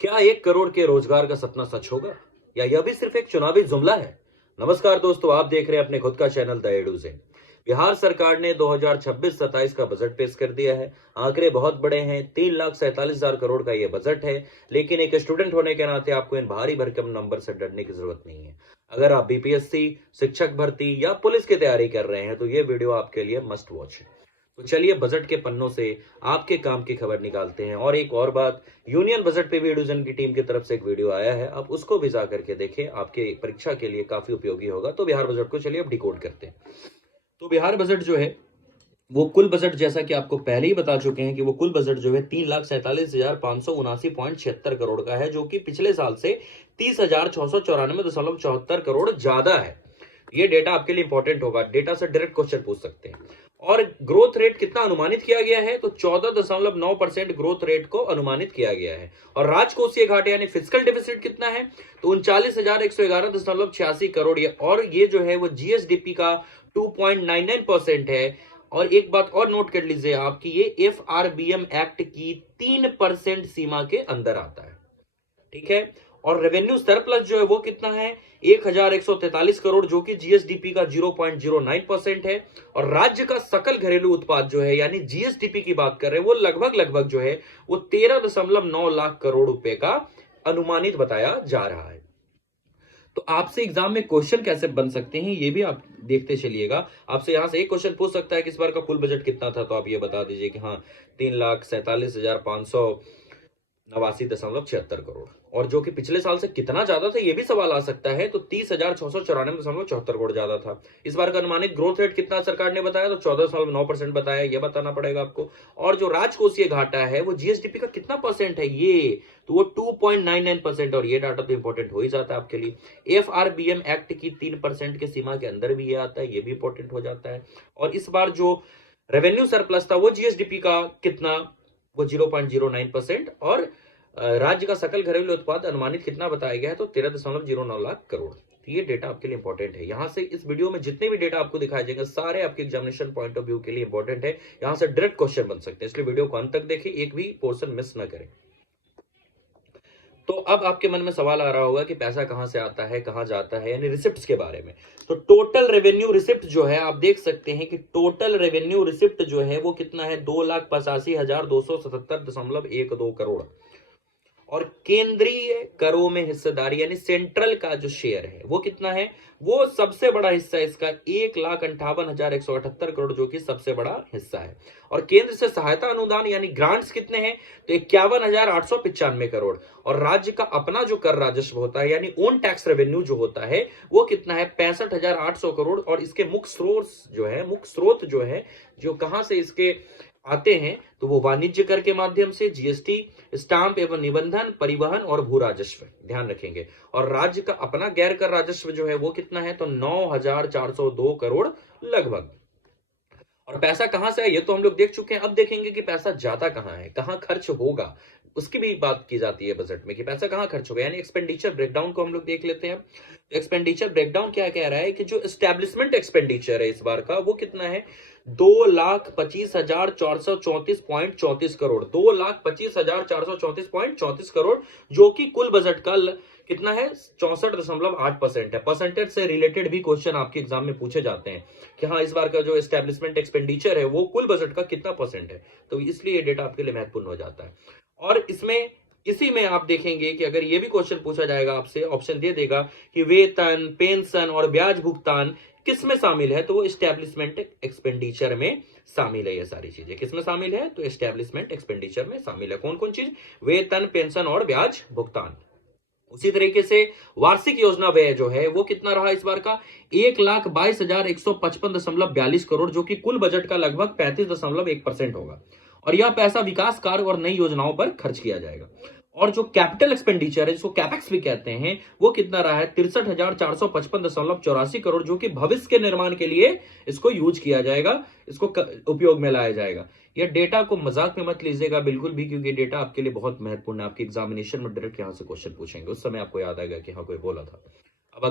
क्या 1 करोड़ के रोजगार का सपना सच होगा या यह भी सिर्फ एक चुनावी जुमला है? नमस्कार दोस्तों, आप देख रहे हैं अपने खुद का चैनल द एडू से। बिहार सरकार ने 2026-27 का बजट पेश कर दिया है। आंकड़े बहुत बड़े हैं, 3,47,000 करोड़ का यह बजट है। लेकिन एक स्टूडेंट होने के नाते आपको इन भारी भरकम नंबर से डरने की जरूरत नहीं है। अगर आप बीपीएससी, शिक्षक भर्ती या पुलिस की तैयारी कर रहे हैं तो ये वीडियो आपके लिए मस्ट वॉच है। तो चलिए बजट के पन्नों से आपके काम की खबर निकालते हैं। और एक और बात, यूनियन बजट पे भी एडुजन की टीम की तरफ से एक वीडियो आया है, आप उसको भी जा करके देखें, आपके परीक्षा के लिए काफी उपयोगी होगा। तो बिहार बजट को चलिए अब डिकोड करते हैं। तो बिहार बजट जो है वो कुल बजट, जैसा कि आपको पहले ही बता चुके हैं कि वो कुल बजट जो है 3,47,579.76 करोड़ का है, जो कि पिछले साल से 30,694.74 करोड़ ज्यादा है। ये डेटा आपके लिए इंपॉर्टेंट होगा, डेटा से डायरेक्ट क्वेश्चन पूछ सकते हैं। और ग्रोथ रेट कितना अनुमानित किया गया है? तो 14.9% ग्रोथ रेट को अनुमानित किया गया है। और राजकोषीय घाटे यानी फिजिकल डेफिसिट कितना है? तो 39,111.86 करोड़। और ये जो है वो जीएसडीपी का 2.99% है। और एक बात और नोट कर लीजिए आप कि ये एफआरबीएम एक्ट की 3% सीमा के अंदर आता है। ठीक है। और रेवेन्यू सरप्लस जो है वो कितना है? 1,143 करोड़, जो कि जीएसडीपी का 0.09% है। और राज्य का सकल घरेलू उत्पाद जो है यानी जीएसडीपी की बात कर रहे हैं, वो लगभग जो है वो 13.9 लाख करोड़ रुपए का अनुमानित बताया जा रहा है। तो आपसे एग्जाम में क्वेश्चन कैसे बन सकते हैं ये भी आप देखते चलिएगा। आपसे यहां से एक क्वेश्चन पूछ सकता है कि इस बार का कुल बजट कितना था, तो आप ये बता दीजिए कि हाँ 3,47,589.76 करोड़। और जो कि पिछले साल से कितना ज्यादा था ये भी सवाल आ सकता है, तो 30,694.74 ज्यादा था। इस बार का अनुमानित ग्रोथ रेट कितना सरकार ने बताया? तो 14.9% बताया, ये बताना पड़ेगा आपको। और जो राजकोषीय घाटा है वो जीएसडीपी का कितना परसेंट है ये? तो वो 2.99%। और ये डाटा तो इंपॉर्टेंट हो ही जाता है आपके लिए। एफआरबीएम एक्ट की 3% के सीमा के अंदर भी ये आता है, ये भी इंपॉर्टेंट हो जाता है। और इस बार जो रेवेन्यू सरप्लस था वो जीएसडीपी का कितना? वो 0.09%। और राज्य का सकल घरेलू उत्पाद अनुमानित कितना बताया गया है? तो 13.09 लाख करोड़। तो ये डेटा आपके लिए इंपॉर्टेंट है। यहां से इस वीडियो में जितने भी डेटा आपको दिखाए जाएंगे सारे आपके एग्जामिनेशन पॉइंट ऑफ व्यू के लिए इंपॉर्टेंट है। यहां से डायरेक्ट क्वेश्चन बन सकते हैं, इसलिए वीडियो को अंत तक देखिए, एक भी पोर्शन मिस ना करें। तो अब आपके मन में सवाल आ रहा होगा कि पैसा कहां से आता है, कहां जाता है, यानी रिसिप्ट्स के बारे में। तो टोटल रेवेन्यू रिसिप्ट जो है आप देख सकते हैं कि टोटल रेवेन्यू रिसिप्ट जो है वो कितना है? 2,85,277.12 करोड़। और केंद्रीय करों में हिस्सेदारी यानी सेंट्रल का जो शेयर है वो कितना है? वो सबसे बड़ा हिस्सा इसका 1,58,178 करोड़, जो कि सबसे बड़ा हिस्सा है। और केंद्र से सहायता अनुदान यानी ग्रांट्स कितने हैं? तो 51,895 करोड़। और राज्य का अपना जो कर राजस्व होता है यानी ओन टैक्स रेवेन्यू जो होता है वो कितना है? 65,800 करोड़। और इसके मुख्य स्रोत जो है जो कहां से इसके आते हैं, तो वो वाणिज्य कर के माध्यम से, जीएसटी, स्टाम्प एवं निबंधन, परिवहन और भू राजस्व, ध्यान रखेंगे। और राज्य का अपना गैर कर राजस्व जो है वो कितना है? तो 9,402 करोड़ लगभग। और पैसा कहां से है ये तो हम लोग देख चुके हैं। अब देखेंगे कि पैसा जाता कहां है, कहां खर्च होगा, उसकी भी बात की जाती है बजट में कि पैसा कहां खर्च होगा। यानी एक्सपेंडिचर ब्रेकडाउन को हम लोग देख लेते हैं। एक्सपेंडिचर ब्रेकडाउन क्या कह रहा है कि जो एस्टेब्लिशमेंट एक्सपेंडिचर है इस बार का वो कितना है? 2,25,434.34 करोड़। 2,25,434.34 करोड़, जो कि कुल बजट का कितना है? 64.8% है। परसेंटेज से रिलेटेड भी क्वेश्चन आपके एग्जाम में पूछे जाते हैं कि हाँ इस बार का जो एस्टेब्लिशमेंट एक्सपेंडिचर है वो कुल बजट का कितना परसेंट है। तो इसलिए ये डेटा आपके लिए महत्वपूर्ण हो जाता है। और इसी में आप देखेंगे कि अगर ये भी क्वेश्चन पूछा जाएगा आपसे, ऑप्शन दे देगा कि वेतन, पेंशन और ब्याज भुगतान किस में शामिल है? तो वो एस्टेब्लिशमेंट एक्सपेंडिचर में शामिल है। ये सारी चीजें किस में शामिल है? तो एस्टेब्लिशमेंट एक्सपेंडिचर में शामिल है। कौन कौन चीज? वेतन, पेंशन और ब्याज भुगतान। उसी तरीके से वार्षिक योजना व्यय जो है वो कितना रहा इस बार का? 1,22,155.42 करोड़, जो कि कुल बजट का लगभग 35.1% होगा। और यह पैसा विकास कार्य और नई योजनाओं पर खर्च किया जाएगा। और जो कैपिटल एक्सपेंडिचर है जिसको कैपेक्स भी कहते हैं वो कितना रहा है? 63,455.84 करोड़, जो कि भविष्य के निर्माण के लिए इसको यूज किया जाएगा, इसको उपयोग में लाया जाएगा। ये डेटा को मजाक में मत लीजिएगा बिल्कुल भी, क्योंकि डेटा आपके लिए बहुत महत्वपूर्ण है। आपके एग्जामिनेशन में डायरेक्ट यहां से क्वेश्चन पूछेंगे, उस समय आपको याद आएगा कि हाँ कोई बोला था। अब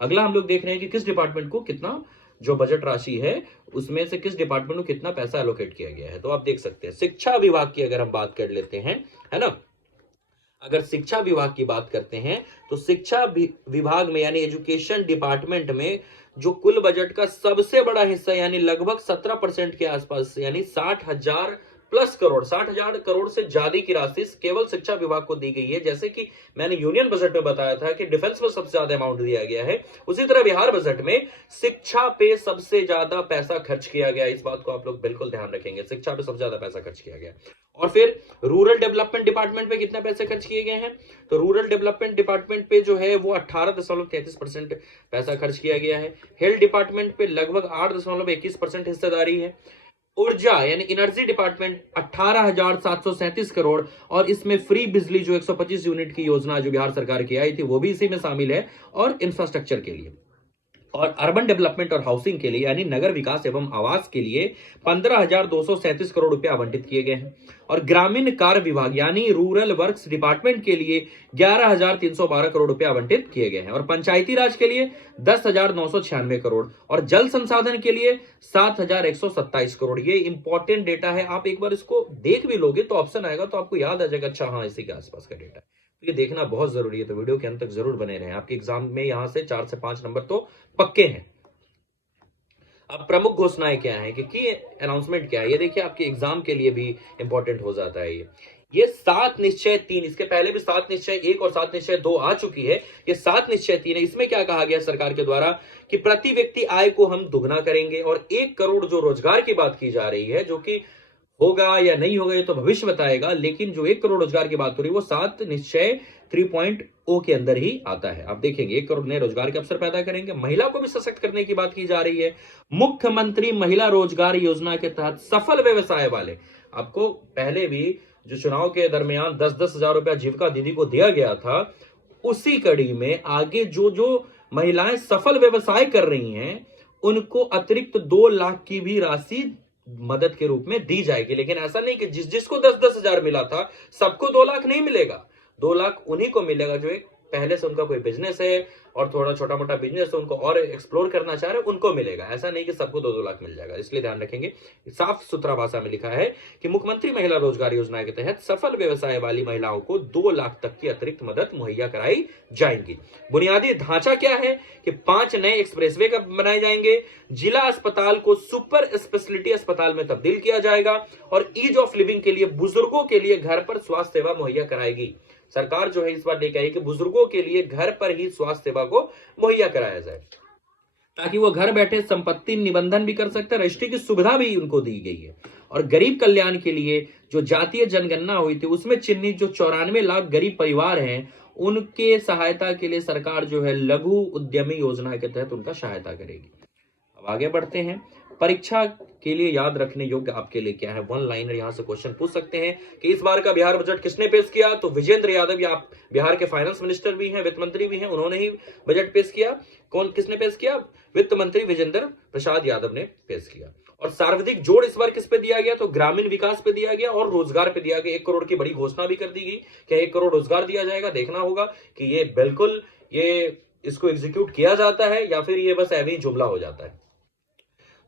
अगला हम लोग देख रहे हैं कि किस डिपार्टमेंट को कितना जो बजट राशि है उसमें से किस डिपार्टमेंट को कितना पैसा एलोकेट किया गया है। तो आप देख सकते हैं शिक्षा विभाग की अगर हम बात कर लेते हैं, है ना। अगर शिक्षा विभाग की बात करते हैं तो शिक्षा विभाग में यानी एजुकेशन डिपार्टमेंट में जो कुल बजट का सबसे बड़ा हिस्सा यानी लगभग 17% के आसपास यानी 60,000 प्लस करोड़ 60,000 करोड़ से ज्यादा की राशि केवल शिक्षा विभाग को दी गई है। जैसे कि मैंने यूनियन बजट में बताया था कि डिफेंस पर सबसे ज्यादा अमाउंट दिया गया है, उसी तरह बिहार बजट में शिक्षा पे सबसे ज्यादा पैसा खर्च किया गया। इस बात को आप लोग बिल्कुल ध्यान रखेंगे, शिक्षा पे सबसे ज्यादा पैसा खर्च किया गया। और फिर रूरल डेवलपमेंट डिपार्टमेंट पे कितने पैसे खर्च किए गए हैं, तो रूरल डेवलपमेंट डिपार्टमेंट पे जो है वो 18.33% पैसा खर्च किया गया है। हेल्थ डिपार्टमेंट पे लगभग 8.21% हिस्सेदारी है। ऊर्जा यानी एनर्जी डिपार्टमेंट 18,737 करोड़, और इसमें फ्री बिजली जो 125 यूनिट की योजना जो बिहार सरकार की आई थी वो भी इसी में शामिल है, और इंफ्रास्ट्रक्चर के लिए और अर्बन डेवलपमेंट और हाउसिंग के लिए यानी नगर विकास एवं आवास के लिए 15,237 करोड़ रुपए आवंटित किए गए हैं। और ग्रामीण कार्य विभाग यानी रूरल वर्क्स डिपार्टमेंट के लिए 11,312 करोड़ रुपए आवंटित किए गए हैं। और पंचायती राज के लिए 10,996 करोड़, और जल संसाधन के लिए 7,127 करोड़। ये इंपॉर्टेंट डेटा है, आप एक बार इसको देख भी लोगे तो ऑप्शन आएगा तो आपको याद आ जाएगा, अच्छा हाँ इसी के आसपास का डेटा है। ये देखना बहुत जरूरी है, तो वीडियो के अंत तक जरूर बने रहें। आपके एग्जाम में यहां से 4 से 5 नंबर तो पक्के हैं। अब प्रमुख घोषणाएं क्या है कि अनाउंसमेंट क्या है, ये देखिए आपके एग्जाम के लिए भी इंपॉर्टेंट हो जाता है। ये 7 निश्चय 3, इसके पहले भी 7 निश्चय 1 और 7 निश्चय 2 आ चुकी है। ये 7 निश्चय 3 है। इसमें क्या कहा गया सरकार के द्वारा कि प्रति व्यक्ति आय को हम दुगना करेंगे, और 1 करोड़ जो रोजगार की बात की जा रही है, जो कि होगा या नहीं होगा ये तो भविष्य बताएगा, लेकिन जो 1 करोड़ रोजगार की बात हो रही है वो 7 निश्चय 3.0 के अंदर ही आता है। आप देखेंगे 1 करोड़ नए रोजगार के अवसर पैदा करेंगे। महिला को भी सशक्त करने की बात की जा रही है। मुख्यमंत्री महिला रोजगार योजना के तहत सफल व्यवसाय वाले, आपको पहले भी जो चुनाव के दरमियान 10-10 हजार रुपया जीविका दीदी को दिया गया था, उसी कड़ी में आगे जो महिलाएं सफल व्यवसाय कर रही हैं उनको अतिरिक्त 2 लाख की भी राशि मदद के रूप में दी जाएगी। लेकिन ऐसा नहीं कि जिसको 10-10 हजार मिला था सबको 2 लाख नहीं मिलेगा। 2 लाख उन्हीं को मिलेगा जो एक पहले से उनका कोई बिजनेस है और थोड़ा छोटा मोटा बिजनेस है, उनको और एक्सप्लोर करना चाह रहे हैं, उनको मिलेगा। ऐसा नहीं कि सबको 2-2 लाख मिल जाएगा। इसलिए ध्यान रखेंगे, साफ सुथरा भाषा में लिखा है कि मुख्यमंत्री महिला रोजगार योजना के तहत सफल व्यवसाय वाली महिलाओं को 2 लाख तक की अतिरिक्त मदद मुहैया कराई जाएंगी। बुनियादी ढांचा क्या है कि 5 नए एक्सप्रेसवे बनाए जाएंगे। जिला अस्पताल को सुपर स्पेशलिटी अस्पताल में तब्दील किया जाएगा, और ईज ऑफ लिविंग के लिए बुजुर्गों के लिए घर पर स्वास्थ्य सेवा मुहैया कराएगी। सरकार जो है इस बार लेकर आई कि बुजुर्गों के लिए घर पर ही स्वास्थ्य सेवा को मुहैया कराया जाए, ताकि वो घर बैठे संपत्ति निबंधन भी कर सकते हैं। रजिस्ट्री की सुविधा भी उनको दी गई है। और गरीब कल्याण के लिए जो जातीय जनगणना हुई थी उसमें चिन्हित जो 94 लाख गरीब परिवार हैं उनके सहायता के लिए सरकार जो है लघु उद्यमी योजना के तहत उनका सहायता करेगी। अब आगे बढ़ते हैं। परीक्षा के लिए याद रखने योग्य आपके लिए क्या है, 1 लाइनर यहां से क्वेश्चन पूछ सकते हैं कि इस बार का बिहार बजट किसने पेश किया, तो विजेंद्र यादव, या बिहार के फाइनेंस मिनिस्टर भी हैं, वित्त मंत्री भी हैं, उन्होंने ही बजट पेश किया। किसने पेश किया, वित्त मंत्री विजेंद्र प्रसाद यादव ने पेश किया। और सर्वाधिक जोर इस बार किस पे दिया गया, तो ग्रामीण विकास पे दिया गया और रोजगार पे दिया गया। 1 करोड़ की बड़ी घोषणा भी कर दी गई कि 1 करोड़ रोजगार दिया जाएगा। देखना होगा कि ये बिल्कुल इसको एग्जीक्यूट किया जाता है या फिर ये बस ऐसे ही जुमला हो जाता है।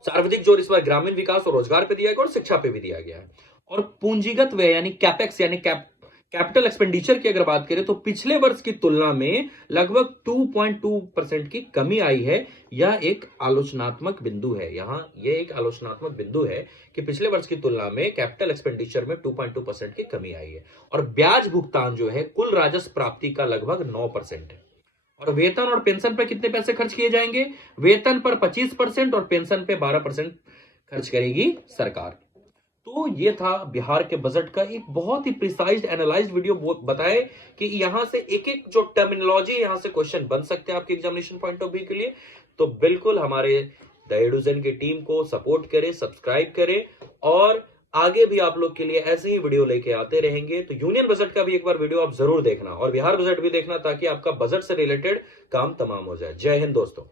सर्वाधिक जोर इस बार ग्रामीण विकास और रोजगार पे दिया गया और शिक्षा पे भी दिया गया है। और पूंजीगत व्यय यानी कैपेक्स यानी कैपिटल एक्सपेंडिचर की अगर बात करें तो पिछले वर्ष की तुलना में लगभग 2.2% की कमी आई है। यह एक आलोचनात्मक बिंदु है। यह एक आलोचनात्मक बिंदु है कि पिछले वर्ष की तुलना में कैपिटल एक्सपेंडिचर में 2.2% की कमी आई है। और ब्याज भुगतान जो है कुल राजस्व प्राप्ति का लगभग 9% है। और वेतन और पेंशन पर कितने पैसे खर्च किए जाएंगे, वेतन पर 25% और पेंशन पे 12% खर्च करेगी सरकार। तो ये था बिहार के बजट का एक बहुत ही प्रिसाइज एनालाइज्ड वीडियो। बताए कि यहां से एक एक जो टर्मिनोलॉजी यहां से क्वेश्चन बन सकते हैं आपके एग्जामिनेशन पॉइंट ऑफ व्यू के लिए। तो बिल्कुल हमारे द एडुजन की टीम को सपोर्ट करें, सब्सक्राइब करें, और आगे भी आप लोग के लिए ऐसे ही वीडियो लेके आते रहेंगे। तो यूनियन बजट का भी एक बार वीडियो आप जरूर देखना और बिहार बजट भी देखना, ताकि आपका बजट से रिलेटेड काम तमाम हो जाए। जय हिंद दोस्तों।